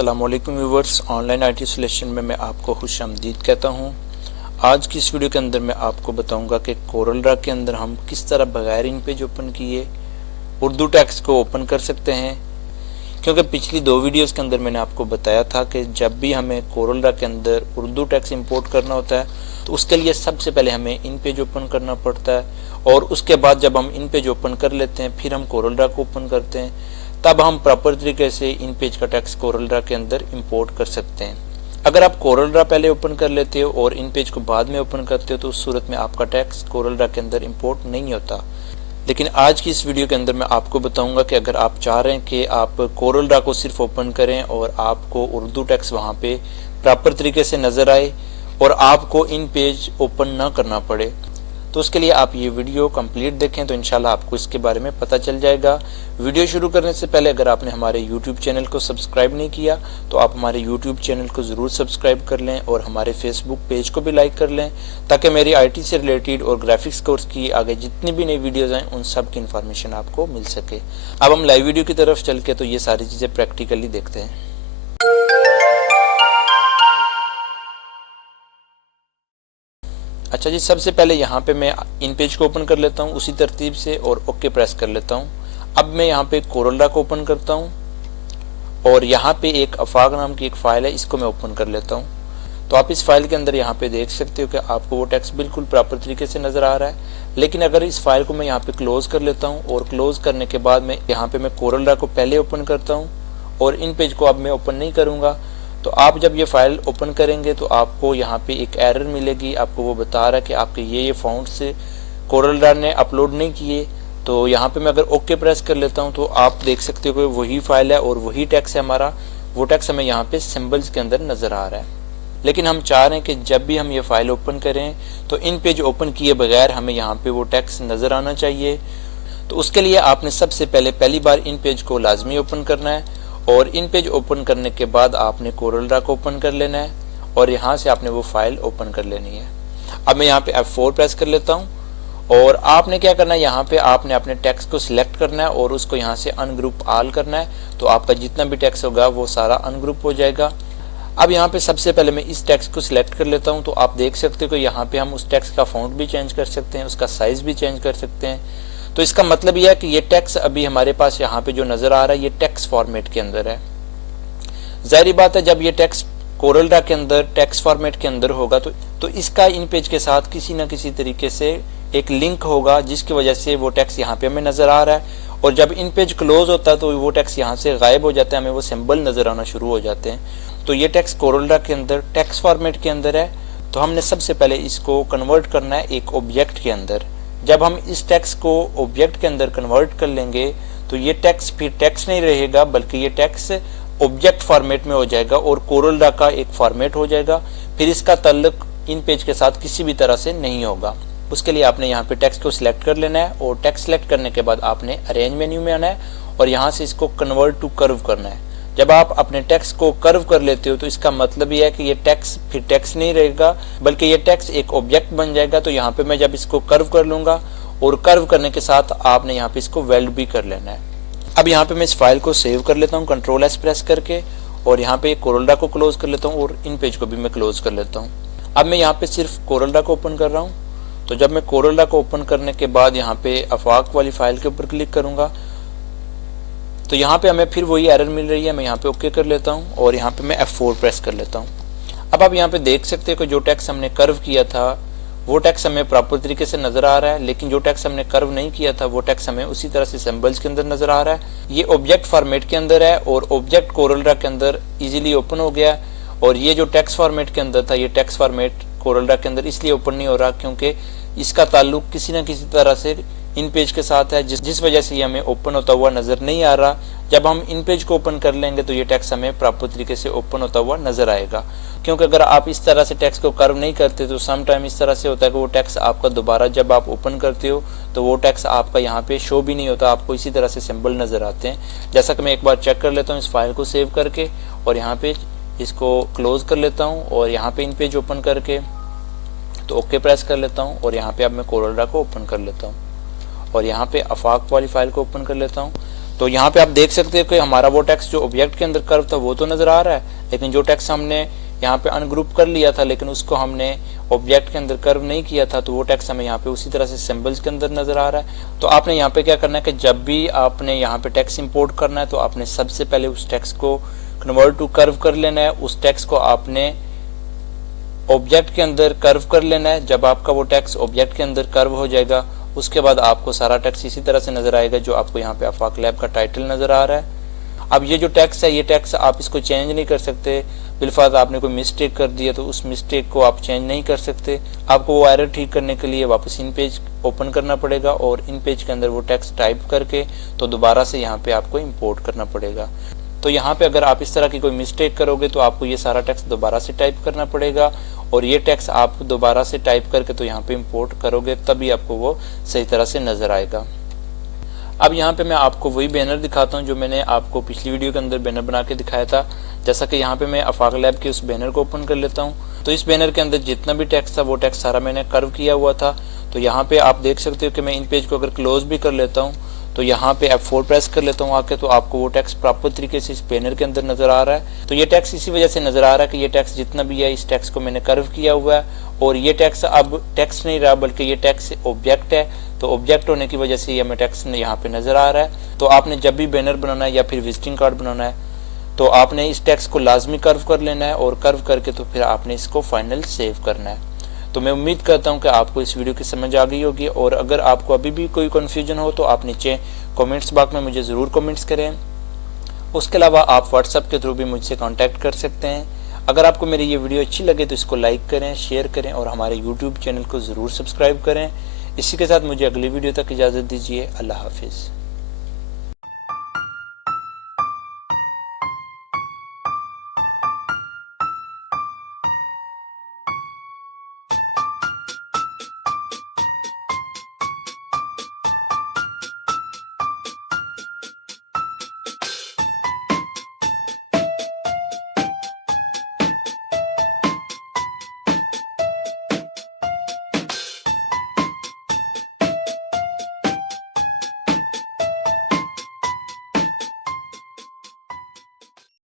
अस्सलामुअलैकुम viewers, online IT solution में मैं आपको खुशामदीद कहता हूं। आज की इस वीडियो के अंदर मैं आपको बताऊंगा कि कोरल ड्रा के अंदर हम किस तरह बगैर इन पेज ओपन किए उर्दू टेक्स्ट को ओपन कर सकते हैं। क्योंकि पिछली दो वीडियोस के अंदर मैंने आपको बताया था कि जब भी हमें कोरल ड्रा के अंदर उर्दू टेक्स्ट इंपोर्ट करना होता है तो उसके लिए सबसे पहले हमें इन पेज ओपन करना पड़ता है, और उसके बाद जब हम इन पेज ओपन कर लेते हैं फिर हम कोरल ड्रा को ओपन करते हैं, तब हम प्रॉपर तरीके से इन पेज का टेक्स्ट कोरल ड्रा के अंदर इंपोर्ट कर सकते हैं। अगर आप कोरल ड्रा पहले ओपन कर लेते हो और इन पेज को बाद में ओपन करते हो तो उस सूरत में आपका टेक्स्ट कोरल ड्रा के अंदर इंपोर्ट नहीं होता। लेकिन आज की इस वीडियो के अंदर मैं आपको बताऊंगा कि अगर आप चाह रहे हैं कि आप कोरल ड्रा को सिर्फ ओपन करें और आपको उर्दू टेक्स्ट वहाँ पे प्रॉपर तरीके से नज़र आए और आपको इन पेज ओपन ना करना पड़े, तो उसके लिए आप ये वीडियो कंप्लीट देखें तो इंशाल्लाह आपको इसके बारे में पता चल जाएगा। वीडियो शुरू करने से पहले अगर आपने हमारे YouTube चैनल को सब्सक्राइब नहीं किया तो आप हमारे YouTube चैनल को ज़रूर सब्सक्राइब कर लें और हमारे Facebook पेज को भी लाइक कर लें, ताकि मेरी IT से रिलेटेड और ग्राफिक्स कोर्स की आगे जितनी भी नई वीडियोज़ आएँ उन सब की इन्फॉर्मेशन आपको मिल सके। अब हम लाइव वीडियो की तरफ चल के तो ये सारी चीज़ें प्रैक्टिकली देखते हैं। अच्छा जी, सबसे पहले यहाँ पे मैं इन पेज को ओपन कर लेता हूँ उसी तरतीब से और ओके प्रेस कर लेता हूँ। अब मैं यहाँ पे कोरल ड्रा को ओपन करता हूँ और यहाँ पे एक अफाक नाम की एक फ़ाइल है, इसको मैं ओपन कर लेता हूँ। तो आप इस फाइल के अंदर यहाँ पे देख सकते हो कि आपको वो टेक्स्ट बिल्कुल प्रॉपर तरीके से नज़र आ रहा है। लेकिन अगर इस फाइल को मैं यहाँ पे क्लोज कर लेता हूँ और क्लोज करने के बाद मैं यहाँ पे मैं कोरल ड्रा को पहले ओपन करता हूँ और इन पेज को अब मैं ओपन नहीं करूँगा, तो आप जब ये फाइल ओपन करेंगे तो आपको यहाँ पे एक एरर मिलेगी। आपको वो बता रहा है कि आपके ये फ़ॉन्ट्स कोरल ड्रा ने अपलोड नहीं किए। तो यहाँ पे मैं अगर ओके प्रेस कर लेता हूँ तो आप देख सकते हो कि वही फाइल है और वही टेक्स्ट है हमारा। वो टेक्स्ट हमें यहाँ पे सिंबल्स के अंदर नज़र आ रहा है। लेकिन हम चाह रहे हैं कि जब भी हम ये फाइल ओपन करें तो इन पेज ओपन किए बगैर हमें यहाँ पे वो टेक्स्ट नज़र आना चाहिए। तो उसके लिए आपने सबसे पहली बार इन पेज को लाजमी ओपन करना है और इन पेज ओपन करने के बाद आपने कोरल ड्रा को ओपन कर लेना है और यहाँ से आपने वो फाइल ओपन कर लेनी है। अब मैं यहाँ पे F4 प्रेस कर लेता हूँ और आपने क्या करना है, यहाँ पे आपने अपने टेक्स्ट को सिलेक्ट करना है और उसको यहाँ से अनग्रुप ऑल करना है। तो आपका जितना भी टेक्स्ट होगा वो सारा अनग्रुप हो जाएगा। अब यहाँ पे सबसे पहले मैं इस टेक्स्ट को सिलेक्ट कर लेता हूँ। तो आप देख सकते हो कि यहाँ पे हम उस टेक्स्ट का फॉन्ट भी चेंज कर सकते हैं, उसका साइज भी चेंज कर सकते हैं। तो इसका मतलब यह है कि ये टेक्स्ट अभी हमारे पास यहाँ पे जो नज़र आ रहा है ये टेक्स्ट फॉर्मेट के अंदर है। जाहिर बात है जब ये टेक्स्ट कोरल ड्रा के अंदर टेक्स्ट फॉर्मेट के अंदर होगा तो इसका इन पेज के साथ किसी ना किसी तरीके से एक लिंक होगा, जिसकी वजह से वो टेक्स्ट यहाँ पे हमें नज़र आ रहा है। और जब इन पेज क्लोज होता है तो वो टेक्स्ट यहाँ से गायब हो जाता है, हमें वो सिंबल नज़र आना शुरू हो जाते हैं। तो ये टेक्स्ट कोरल ड्रा के अंदर टेक्स्ट फॉर्मेट के अंदर है। तो हमने सबसे पहले इसको कन्वर्ट करना है एक ऑब्जेक्ट के अंदर। जब हम इस टेक्स्ट को ऑब्जेक्ट के अंदर कन्वर्ट कर लेंगे तो ये टेक्स्ट फिर टेक्स्ट नहीं रहेगा, बल्कि ये टेक्स्ट ऑब्जेक्ट फॉर्मेट में हो जाएगा और कोरल ड्रा का एक फॉर्मेट हो जाएगा। फिर इसका ताल्लुक इन पेज के साथ किसी भी तरह से नहीं होगा। उसके लिए आपने यहाँ पे टेक्स्ट को सिलेक्ट कर लेना है और टेक्स्ट सिलेक्ट करने के बाद आपने अरेंज मेन्यू में आना है और यहाँ से इसको कन्वर्ट टू कर्व करना है। जब आप अपने टेक्स्ट को कर्व कर लेते हो तो इसका मतलब यह है कि ये टेक्स्ट फिर टेक्स्ट नहीं रहेगा, बल्कि ये टेक्स्ट एक ऑब्जेक्ट बन जाएगा। तो यहाँ पे मैं जब इसको कर्व कर लूँगा और कर्व करने के साथ आपने यहाँ पे इसको वेल्ड भी कर लेना है। अब यहाँ पे मैं इस फाइल को सेव कर लेता हूँ Ctrl+S प्रेस करके और यहाँ पे कोरल ड्रा को क्लोज कर लेता हूँ और इन पेज को भी मैं क्लोज कर लेता हूँ। अब मैं यहाँ पे सिर्फ कोरल ड्रा को ओपन कर रहा हूँ। तो जब मैं कोरल ड्रा को ओपन करने के बाद यहाँ पे अफाक वाली फाइल के ऊपर क्लिक करूँगा तो यहाँ पे हमें फिर वही एरर मिल रही है। मैं यहाँ पे ओके कर लेता हूँ और यहाँ पे मैं F4 प्रेस कर लेता हूँ। अब आप यहाँ पे देख सकते हो कि जो टेक्स्ट हमने कर्व किया था वो टेक्स्ट हमें प्रॉपर तरीके से नज़र आ रहा है, लेकिन जो टेक्स्ट हमने कर्व नहीं किया था वो टेक्स्ट हमें उसी तरह से सिंबल्स के अंदर नज़र आ रहा है। ये ऑब्जेक्ट फॉर्मेट के अंदर है और ऑब्जेक्ट कोरल ड्रा के अंदर ईजिली ओपन हो गया। और ये जो टेक्स्ट फॉर्मेट के अंदर था ये टेक्स्ट फॉर्मेट कोरल ड्रा के अंदर इसलिए ओपन नहीं हो रहा क्योंकि इसका ताल्लुक किसी न किसी तरह से इन पेज के साथ है, जिस वजह से ये हमें ओपन होता हुआ नज़र नहीं आ रहा। जब हम इन पेज को ओपन कर लेंगे तो ये टेक्स्ट हमें प्रॉपर तरीके से ओपन होता हुआ नज़र आएगा। क्योंकि अगर आप इस तरह से टेक्स्ट को कर्व नहीं करते तो सम टाइम इस तरह से होता है कि वो टेक्स्ट आपका दोबारा जब आप ओपन करते हो तो वो टेक्स्ट आपका यहाँ पे शो भी नहीं होता, आपको इसी तरह से सिंबल नज़र आते हैं। जैसा कि मैं एक बार चेक कर लेता हूँ इस फाइल को सेव करके और यहाँ पे इसको क्लोज कर लेता हूँ और यहाँ पे इन पेज ओपन करके तो ओके प्रेस कर लेता हूँ और यहाँ पे अब मैं कोरल ड्रा को ओपन कर लेता हूँ और यहाँ पे अफाक वाली फाइल को ओपन कर लेता हूँ तो यहाँ पे आप देख सकते हो कि हमारा वो टेक्स्ट जो ऑब्जेक्ट के अंदर कर्व था वो तो नजर आ रहा है, लेकिन जो टेक्स्ट हमने यहाँ पे अनग्रुप कर लिया था लेकिन उसको हमने ऑब्जेक्ट के अंदर कर्व नहीं किया था, तो वो टेक्स्ट हमें यहाँ पे उसी तरह से सिंबल्स के अंदर नजर आ रहा है। तो आपने यहाँ पे क्या करना है कि जब भी आपने यहाँ पे टेक्स्ट इंपोर्ट करना है तो आपने सबसे पहले उस टेक्स्ट को कन्वर्ट टू कर्व कर लेना है, उस टेक्स्ट को आपने ऑब्जेक्ट के अंदर कर्व कर लेना है। जब आपका वो टेक्स्ट ऑब्जेक्ट के अंदर कर्व हो जाएगा उसके बाद आपको सारा टेक्स्ट इसी तरह से नजर आएगा जो आपको यहाँ पे आफाक लैब का टाइटल नजर आ रहा है। अब ये जो टेक्स्ट है, ये टेक्स्ट आप इसको चेंज नहीं कर सकते, बिलफाज आपने कोई मिस्टेक कर दी है तो उस मिस्टेक को आप चेंज नहीं कर सकते। आपको वो एरर ठीक करने के लिए वापस इन पेज ओपन करना पड़ेगा और इन पेज के अंदर वो टेक्स्ट टाइप करके तो दोबारा से यहाँ पे आपको इंपोर्ट करना पड़ेगा। तो यहाँ पे अगर आप इस तरह की कोई मिस्टेक करोगे तो आपको ये सारा टेक्स्ट दोबारा से टाइप करना पड़ेगा और ये टेक्स्ट आप दोबारा से टाइप करके तो यहाँ पे इंपोर्ट करोगे तभी आपको वो सही तरह से नजर आएगा। अब यहाँ पे मैं आपको वही बैनर दिखाता हूँ जो मैंने आपको पिछली वीडियो के अंदर बैनर बना के दिखाया था। जैसा कि यहाँ पे मैं आफाक लैब के उस बैनर को ओपन कर लेता हूँ तो इस बैनर के अंदर जितना भी टेक्स्ट था वो टेक्स्ट सारा मैंने कर्व किया हुआ था। तो यहाँ पे आप देख सकते हो कि मैं इन पेज को अगर क्लोज भी कर लेता हूँ तो यहाँ पे F4 प्रेस कर लेता हूँ आके, तो आपको वो टेक्स्ट प्रॉपर तरीके से इस बैनर के अंदर नजर आ रहा है। तो ये टेक्स्ट इसी वजह से नजर आ रहा है कि ये टेक्स्ट जितना भी है इस टेक्स्ट को मैंने कर्व किया हुआ है और ये टेक्स्ट अब टेक्स्ट नहीं रहा बल्कि ये टेक्स्ट ऑब्जेक्ट है। तो ऑब्जेक्ट होने की वजह से ये हमें टेक्स्ट यहाँ पे नजर आ रहा है। तो आपने जब भी बैनर बनाना है या फिर विजिटिंग कार्ड बनाना है तो आपने इस टेक्स्ट को लाजमी कर्व कर लेना है और कर्व करके तो फिर आपने इसको फाइनल सेव करना है। तो मैं उम्मीद करता हूं कि आपको इस वीडियो की समझ आ गई होगी और अगर आपको अभी भी कोई कन्फ्यूजन हो तो आप नीचे कमेंट्स बॉक्स में मुझे ज़रूर कमेंट्स करें। उसके अलावा आप व्हाट्सएप के थ्रू भी मुझसे कांटेक्ट कर सकते हैं। अगर आपको मेरी ये वीडियो अच्छी लगे तो इसको लाइक करें, शेयर करें और हमारे यूट्यूब चैनल को ज़रूर सब्सक्राइब करें। इसी के साथ मुझे अगली वीडियो तक इजाज़त दीजिए। अल्लाह हाफिज़।